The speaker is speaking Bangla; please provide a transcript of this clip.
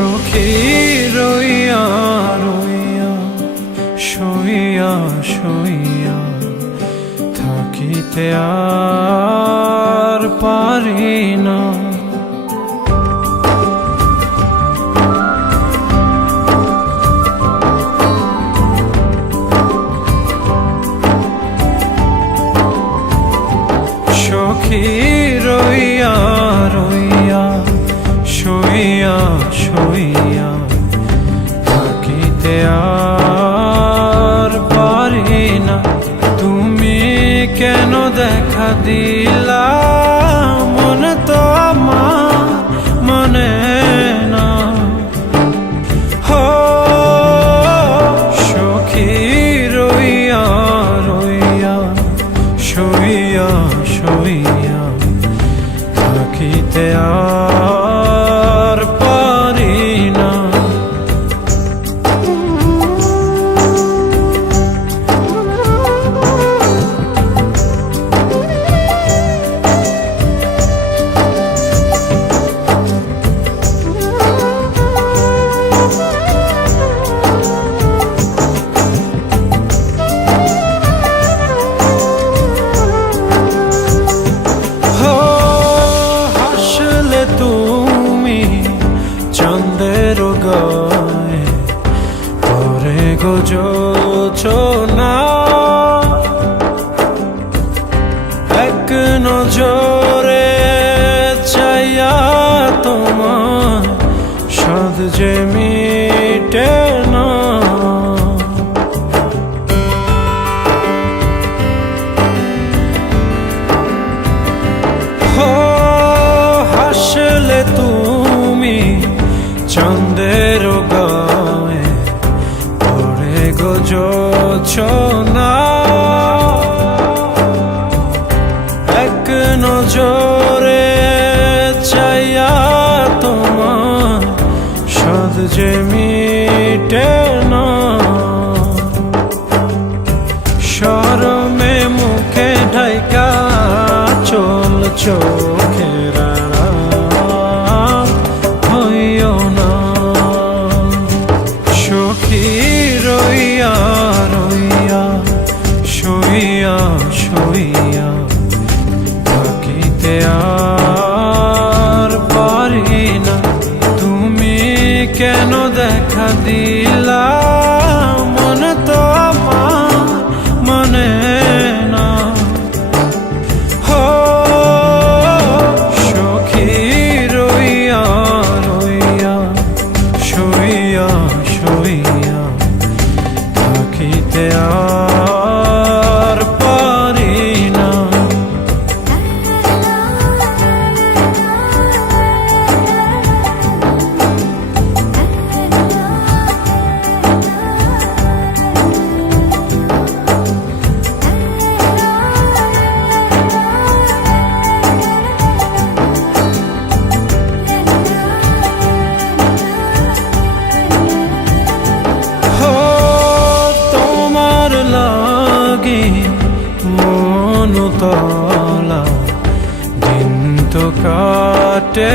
সখী রইয়া রইয়া শুইয়া শুইয়া থাকিতে আর পারি না। সখী রইয়া রইয়া শুইয়া শুইয়া থাকিতে আর পারি না। তুমি কেন দেখা দিলা মন তো আমার মনে না। হো সখী রইয়া রইয়া শুইয়া শুইয়া থাকিতে আর পারি না। চন্দ্রের গায়ে পরে গো যোচনা, এক নজরে চাইয়া তোমার সাধ যে মিটে না। হাসলে তুমি চন্দ্রের গায়ে পড়ে গো যোচনা, এক নজরে চাইয়া তোমার সাধ যে মিটে না। শরমে মুখে ঢাইকা চল চোখের হইও না। সখী রইয়া রইয়া শুইয়া শুইয়া থাকিতে আর পারি না। তুমি কেন দেখা দিলা মন তো আমার মনে না। হো সখী রইয়া রইয়া শুইয়া শুইয়া থাকিতে আর পারি না। মনতলা দিন তো কাটে